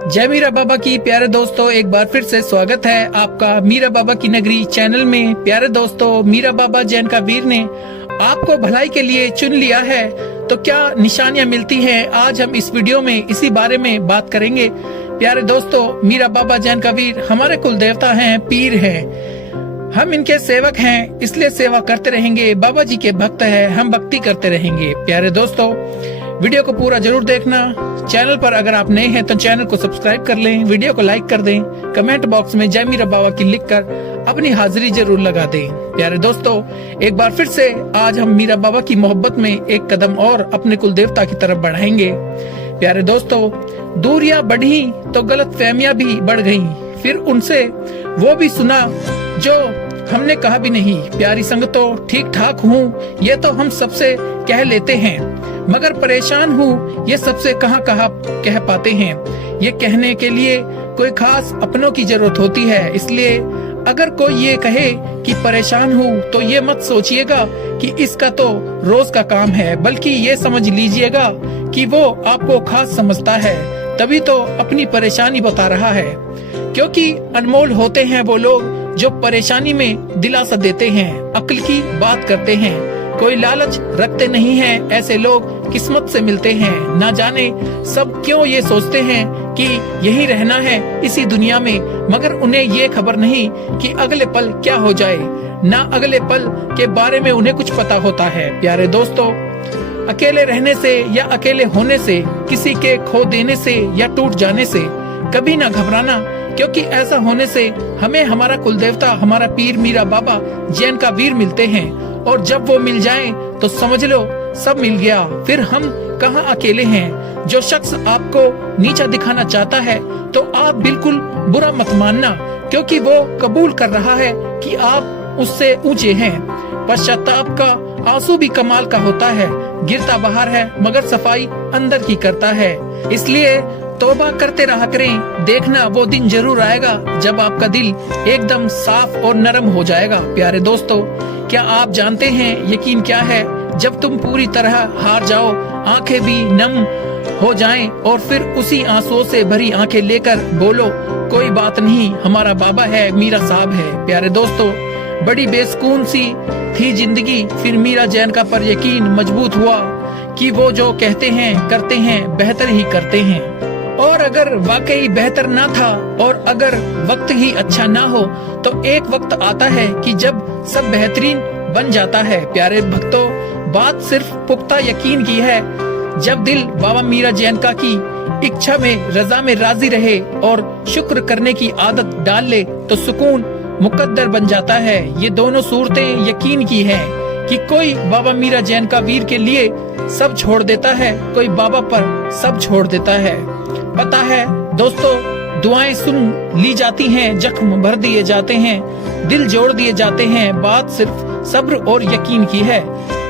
जय मीरा बाबा की प्यारे दोस्तों, एक बार फिर से स्वागत है आपका मीरा बाबा की नगरी चैनल में। प्यारे दोस्तों, मीरा बाबा जैन का वीर ने आपको भलाई के लिए चुन लिया है, तो क्या निशानियां मिलती हैं, आज हम इस वीडियो में इसी बारे में बात करेंगे। प्यारे दोस्तों, मीरा बाबा जैन का वीर हमारे कुल देवता हैं, पीर हैं। हम इनके सेवक हैं, इसलिए सेवा करते रहेंगे। बाबा जी के भक्त हैं, हम भक्ति करते रहेंगे। प्यारे दोस्तों, वीडियो को पूरा जरूर देखना। चैनल पर अगर आप नए हैं तो चैनल को सब्सक्राइब कर लें, वीडियो को लाइक कर दें, कमेंट बॉक्स में जय मीरा बाबा की लिखकर अपनी हाजिरी जरूर लगा दें। प्यारे दोस्तों, एक बार फिर से आज हम मीरा बाबा की मोहब्बत में एक कदम और अपने कुल देवता की तरफ बढ़ाएंगे। प्यारे दोस्तों, दूरियां बढ़ी तो गलत फहमियां भी बढ़ गयी, फिर उनसे वो भी सुना जो हमने कहा भी नहीं। प्यारी संगतों, ठीक ठाक हूँ ये तो हम सबसे कह लेते हैं, मगर परेशान हूँ ये सबसे कहाँ कह पाते हैं। ये कहने के लिए कोई खास अपनों की जरूरत होती है, इसलिए अगर कोई ये कहे कि परेशान हूँ तो ये मत सोचिएगा कि इसका तो रोज का काम है, बल्कि ये समझ लीजिएगा कि वो आपको खास समझता है, तभी तो अपनी परेशानी बता रहा है। क्योंकि अनमोल होते हैं वो लोग जो परेशानी में दिलासा देते हैं, अक्ल की बात करते हैं, कोई लालच रखते नहीं हैं। ऐसे लोग किस्मत से मिलते हैं। ना जाने सब क्यों ये सोचते हैं कि यही रहना है इसी दुनिया में, मगर उन्हें ये खबर नहीं कि अगले पल क्या हो जाए। ना अगले पल के बारे में उन्हें कुछ पता होता है। प्यारे दोस्तों, अकेले रहने से या अकेले होने से, किसी के खो देने से या टूट जाने से कभी ना घबराना, क्योंकि ऐसा होने से हमें हमारा कुलदेवता, हमारा पीर मीरा बाबा जैन का वीर मिलते हैं, और जब वो मिल जाएं तो समझ लो सब मिल गया। फिर हम कहाँ अकेले हैं। जो शख्स आपको नीचा दिखाना चाहता है तो आप बिल्कुल बुरा मत मानना, क्योंकि वो कबूल कर रहा है कि आप उससे ऊंचे हैं। पश्चाताप का आंसू भी कमाल का होता है, गिरता बाहर है मगर सफाई अंदर की करता है। इसलिए तौबा करते रहा करें, देखना वो दिन जरूर आएगा जब आपका दिल एकदम साफ और नरम हो जाएगा। प्यारे दोस्तों, क्या आप जानते हैं यकीन क्या है? जब तुम पूरी तरह हार जाओ, आंखें भी नम हो जाएं, और फिर उसी आंसुओं से भरी आंखें लेकर बोलो, कोई बात नहीं, हमारा बाबा है, मीरा साहब है। प्यारे दोस्तों, बड़ी बेसुकून सी थी जिंदगी, फिर मीरा जैन का पर यकीन मजबूत हुआ कि वो जो कहते हैं करते हैं, बेहतर ही करते हैं। और अगर वाकई बेहतर ना था, और अगर वक्त ही अच्छा ना हो, तो एक वक्त आता है कि जब सब बेहतरीन बन जाता है। प्यारे भक्तों, बात सिर्फ पुख्ता यकीन की है। जब दिल बाबा मीरा जैन का की इच्छा में, रजा में राजी रहे और शुक्र करने की आदत डाल ले, तो सुकून मुकद्दर बन जाता है। ये दोनों सूरतें यकीन की हैं कि कोई बाबा मीरा जैन का वीर के लिए सब छोड़ देता है, कोई बाबा पर सब छोड़ देता है। पता है दोस्तों, दुआएं सुन ली जाती हैं, जख्म भर दिए जाते हैं, दिल जोड़ दिए जाते हैं। बात सिर्फ सब्र और यकीन की है।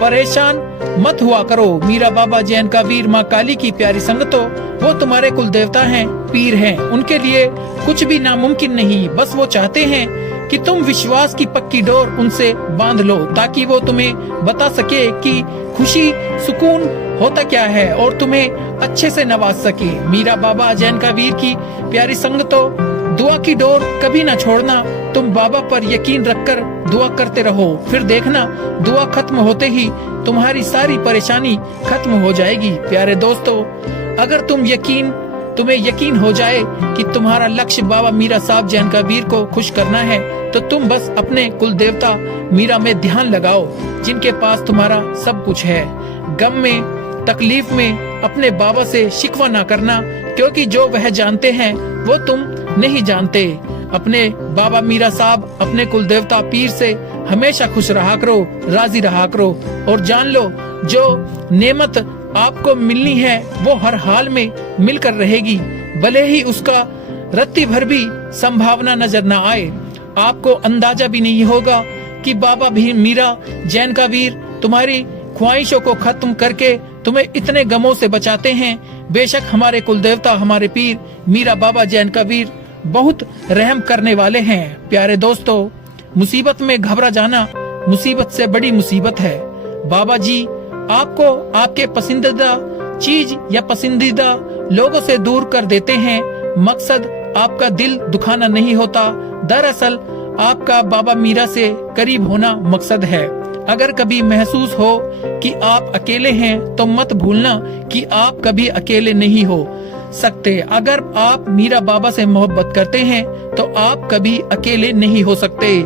परेशान मत हुआ करो। मीरा बाबा जैन का वीर, माँ काली की प्यारी संगतों, वो तुम्हारे कुल देवता हैं, पीर हैं। उनके लिए कुछ भी नामुमकिन नहीं। बस वो चाहते हैं कि तुम विश्वास की पक्की डोर उनसे बांध लो, ताकि वो तुम्हें बता सके कि खुशी सुकून होता क्या है, और तुम्हें अच्छे से नवाज सके। मीरा बाबा जैन का वीर की प्यारी संगतों, दुआ की डोर कभी ना छोड़ना। तुम बाबा पर यकीन रखकर दुआ करते रहो, फिर देखना दुआ खत्म होते ही तुम्हारी सारी परेशानी खत्म हो जाएगी। प्यारे दोस्तों, अगर तुम्हें यकीन हो जाए कि तुम्हारा लक्ष्य बाबा मीरा साहब जैन का वीर को खुश करना है, तो तुम बस अपने कुल देवता मीरा में ध्यान लगाओ, जिनके पास तुम्हारा सब कुछ है। गम में, तकलीफ में अपने बाबा से शिकवा ना करना, क्योंकि जो वह जानते हैं वो तुम नहीं जानते। अपने बाबा मीरा साहब, अपने कुल देवता पीर से हमेशा खुश रहा करो, राजी रहा करो, और जान लो जो नेमत आपको मिलनी है वो हर हाल में मिलकर रहेगी, भले ही उसका रत्ती भर भी संभावना नजर न आए। आपको अंदाजा भी नहीं होगा कि बाबा भी मीरा जैन का वीर तुम्हारी ख्वाहिशों को खत्म करके तुम्हें इतने गमों से बचाते हैं। बेशक हमारे कुल देवता, हमारे पीर मीरा बाबा जैन का वीर बहुत रहम करने वाले हैं। प्यारे दोस्तों, मुसीबत में घबरा जाना मुसीबत से बड़ी मुसीबत है। बाबा जी आपको आपके पसंदीदा चीज या पसंदीदा लोगों से दूर कर देते हैं, मकसद आपका दिल दुखाना नहीं होता, दरअसल आपका बाबा मीरा से करीब होना मकसद है। अगर कभी महसूस हो कि आप अकेले हैं तो मत भूलना कि आप कभी अकेले नहीं हो सकते। अगर आप मीरा बाबा से मोहब्बत करते हैं तो आप कभी अकेले नहीं हो सकते।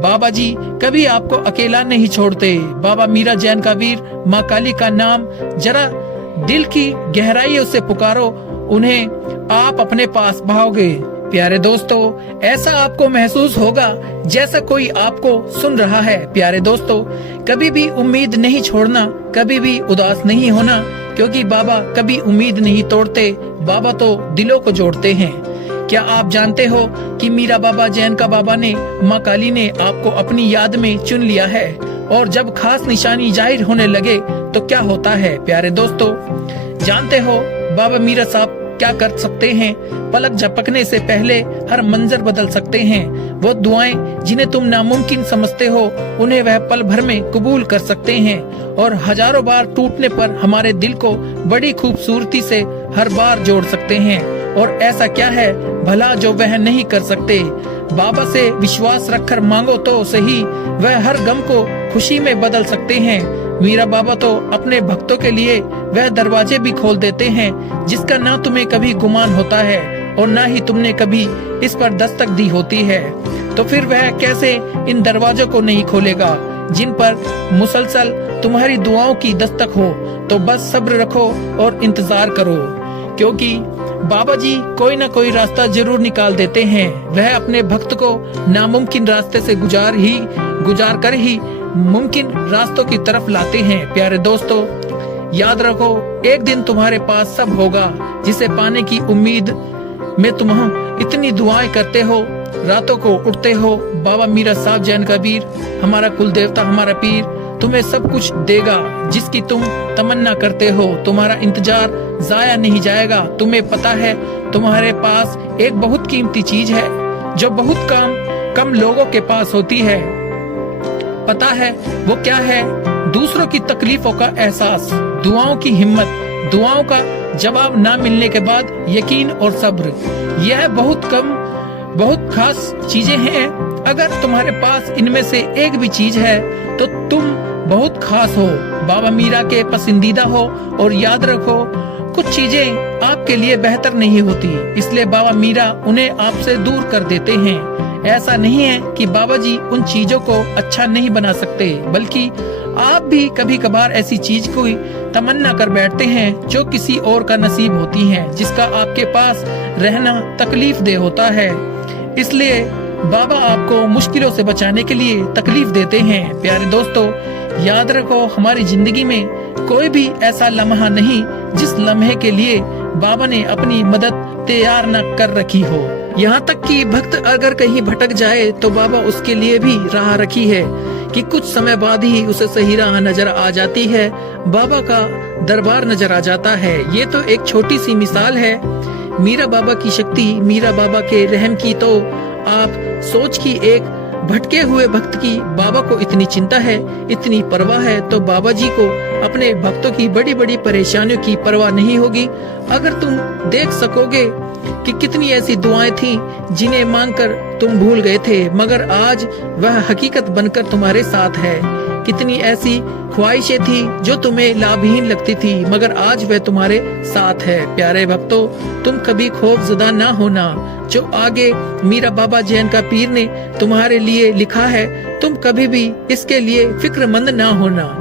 बाबा जी कभी आपको अकेला नहीं छोड़ते। बाबा मीरा जैन का वीर, माँ काली का नाम जरा दिल की गहराइयों से पुकारो, उन्हें आप अपने पास भाओगे। प्यारे दोस्तों, ऐसा आपको महसूस होगा जैसा कोई आपको सुन रहा है। प्यारे दोस्तों, कभी भी उम्मीद नहीं छोड़ना, कभी भी उदास नहीं होना, क्योंकि बाबा कभी उम्मीद नहीं तोड़ते। बाबा तो दिलों को जोड़ते हैं। क्या आप जानते हो कि मीरा बाबा जैन का बाबा ने, माँ काली ने आपको अपनी याद में चुन लिया है, और जब खास निशानी जाहिर होने लगे तो क्या होता है। प्यारे दोस्तों, जानते हो बाबा मीरा साहब क्या कर सकते हैं? पलक झपकने से पहले हर मंजर बदल सकते हैं। वो दुआएं जिन्हें तुम नामुमकिन समझते हो, उन्हें वह पल भर में कबूल कर सकते हैं, और हजारों बार टूटने पर हमारे दिल को बड़ी खूबसूरती से हर बार जोड़ सकते हैं। और ऐसा क्या है भला जो वह नहीं कर सकते? बाबा से विश्वास रखकर मांगो तो सही, वह हर गम को खुशी में बदल सकते हैं। मीरा बाबा तो अपने भक्तों के लिए वह दरवाजे भी खोल देते हैं जिसका ना तुम्हें कभी गुमान होता है और ना ही तुमने कभी इस पर दस्तक दी होती है। तो फिर वह कैसे इन दरवाजों को नहीं खोलेगा जिन पर मुसलसल तुम्हारी दुआओं की दस्तक हो। तो बस सब्र रखो और इंतजार करो, क्योंकि बाबा जी कोई ना कोई रास्ता जरूर निकाल देते हैं। वह अपने भक्त को नामुमकिन रास्ते से गुजार कर ही मुमकिन रास्तों की तरफ लाते हैं। प्यारे दोस्तों, याद रखो, एक दिन तुम्हारे पास सब होगा जिसे पाने की उम्मीद में तुम इतनी दुआएं करते हो, रातों को उठते हो। बाबा मीरा साहब जैन का वीर, हमारा कुल देवता, हमारा पीर तुम्हें सब कुछ देगा जिसकी तुम तमन्ना करते हो। तुम्हारा इंतजार जाया नहीं जाएगा। तुम्हें पता है तुम्हारे पास एक बहुत कीमती चीज है जो बहुत कम लोगों के पास होती है। पता है वो क्या है? दूसरों की तकलीफों का एहसास, दुआओं की हिम्मत, दुआओं का जवाब ना मिलने के बाद यकीन और सब्र। यह बहुत खास चीजें हैं। अगर तुम्हारे पास इनमें से एक भी चीज है तो तुम बहुत खास हो, बाबा मीरा के पसंदीदा हो। और याद रखो, कुछ चीजें आपके लिए बेहतर नहीं होती, इसलिए बाबा मीरा उन्हें आपसे दूर कर देते हैं। ऐसा नहीं है कि बाबा जी उन चीजों को अच्छा नहीं बना सकते, बल्कि आप भी कभी कभार ऐसी चीज को तमन्ना कर बैठते हैं जो किसी और का नसीब होती है, जिसका आपके पास रहना तकलीफ दे होता है। इसलिए बाबा आपको मुश्किलों से बचाने के लिए तकलीफ देते हैं। प्यारे दोस्तों, याद रखो, हमारी जिंदगी में कोई भी ऐसा लम्हा नहीं जिस लम्हे के लिए बाबा ने अपनी मदद तैयार न कर रखी हो। यहाँ तक कि भक्त अगर कहीं भटक जाए तो बाबा उसके लिए भी राह रखी है कि कुछ समय बाद ही उसे सही राह नजर आ जाती है, बाबा का दरबार नजर आ जाता है। ये तो एक छोटी सी मिसाल है मीरा बाबा की शक्ति, मीरा बाबा के रहम की। तो आप सोच की एक भटके हुए भक्त की बाबा को इतनी चिंता है, इतनी परवाह है, तो बाबा जी को अपने भक्तों की बड़ी बड़ी परेशानियों की परवाह नहीं होगी। अगर तुम देख सकोगे कि कितनी ऐसी दुआएं थी जिन्हें मांगकर तुम भूल गए थे, मगर आज वह हकीकत बनकर तुम्हारे साथ है। कितनी ऐसी ख्वाहिशें थी जो तुम्हें लाभहीन लगती थी, मगर आज वह तुम्हारे साथ है। प्यारे भक्तों, तुम कभी खौफजदा ना होना। जो आगे मीरा बाबा जैन का पीर ने तुम्हारे लिए लिखा है, तुम कभी भी इसके लिए फिक्रमंद ना होना।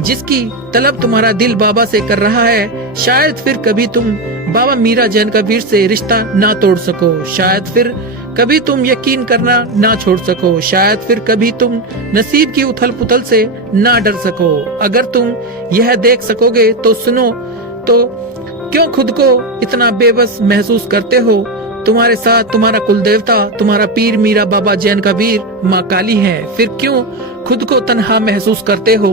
जिसकी तलब तुम्हारा दिल बाबा से कर रहा है, शायद फिर कभी तुम बाबा मीरा जैन का वीर से रिश्ता ना तोड़ सको, शायद फिर कभी तुम यकीन करना ना छोड़ सको, शायद फिर कभी तुम नसीब की उथल पुथल से ना डर सको। अगर तुम यह देख सकोगे तो सुनो, तो क्यों खुद को इतना बेबस महसूस करते हो? तुम्हारे साथ तुम्हारा कुल देवता, तुम्हारा पीर मीरा बाबा जैन का वीर, माँ काली है। फिर क्यों खुद को तन्हा महसूस करते हो?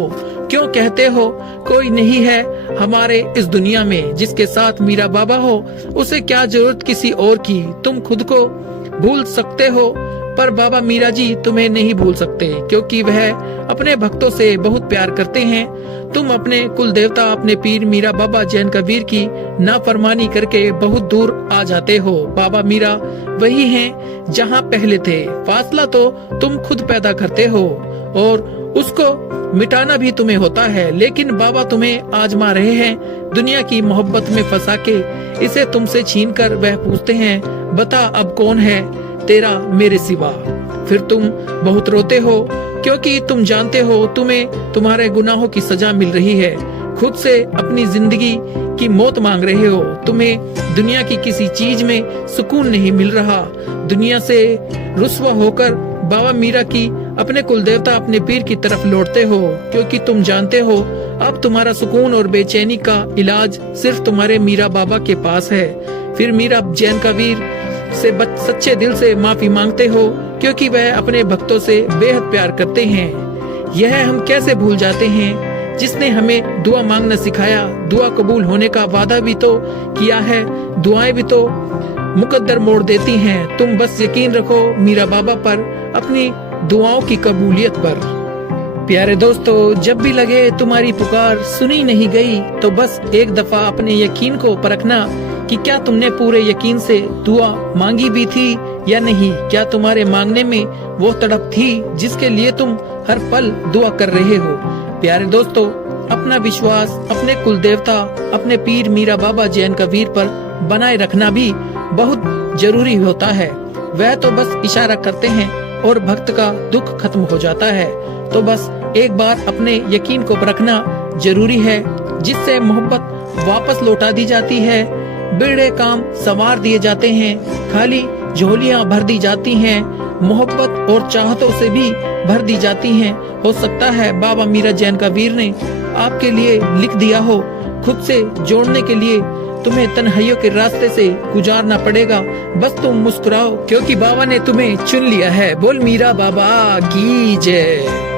क्यों कहते हो कोई नहीं है हमारे इस दुनिया में जिसके साथ मीरा बाबा हो? उसे क्या जरूरत किसी और की? तुम खुद को भूल सकते हो, पर बाबा मीरा जी तुम्हें नहीं भूल सकते, क्योंकि वह अपने भक्तों से बहुत प्यार करते हैं। तुम अपने कुल देवता अपने पीर मीरा बाबा जैन कबीर की नाफरमानी करके बहुत दूर आ जाते हो। बाबा मीरा वही हैं जहां पहले थे, फासला तो तुम खुद पैदा करते हो और उसको मिटाना भी तुम्हें होता है। लेकिन बाबा तुम्हें आजमा रहे हैं, दुनिया की मोहब्बत में फंसा के इसे तुमसे छीन कर वह पूछते हैं, बता अब कौन है तेरा मेरे सिवा। फिर तुम बहुत रोते हो, क्योंकि तुम जानते हो तुम्हें तुम्हारे गुनाहों की सजा मिल रही है। खुद से अपनी जिंदगी की मौत मांग रहे हो। तुम्हें दुनिया की किसी चीज में सुकून नहीं मिल रहा। दुनिया से रुस्वा होकर बाबा मीरा की अपने कुल देवता अपने पीर की तरफ लौटते हो, क्योंकि तुम जानते हो अब तुम्हारा सुकून और बेचैनी का इलाज सिर्फ तुम्हारे मीरा बाबा के पास है। फिर मीरा जैन कबीर से सच्चे दिल से माफी मांगते हो, क्योंकि वह अपने भक्तों से बेहद प्यार करते हैं। यह हम कैसे भूल जाते हैं जिसने हमें दुआ मांगना सिखाया। दुआ कबूल होने का वादा भी तो किया है, दुआएं भी तो मुकद्दर मोड़ देती हैं। तुम बस यकीन रखो मीरा बाबा पर, अपनी दुआओं की कबूलियत पर। प्यारे दोस्तों, जब भी लगे तुम्हारी पुकार सुनी नहीं गई, तो बस एक दफा अपने यकीन को परखना कि क्या तुमने पूरे यकीन से दुआ मांगी भी थी या नहीं। क्या तुम्हारे मांगने में वो तड़प थी जिसके लिए तुम हर पल दुआ कर रहे हो। प्यारे दोस्तों, अपना विश्वास अपने कुल देवता अपने पीर मीरा बाबा जैन कबीर पर बनाए रखना भी बहुत जरूरी होता है। वह तो बस इशारा करते हैं और भक्त का दुख खत्म हो जाता है। तो बस एक बार अपने यकीन को परखना जरूरी है, जिससे मोहब्बत वापस लौटा दी जाती है, बिगड़े काम संवार दिए जाते हैं, खाली झोलियां भर दी जाती हैं, मोहब्बत और चाहतों से भी भर दी जाती हैं। हो सकता है बाबा मीरा जैन कबीर ने आपके लिए लिख दिया हो। खुद से जोड़ने के लिए तुम्हें तन्हाइयों के रास्ते से गुजारना पड़ेगा। बस तुम मुस्कुराओ, क्योंकि बाबा ने तुम्हें चुन लिया है। बोल मीरा बाबा की जय।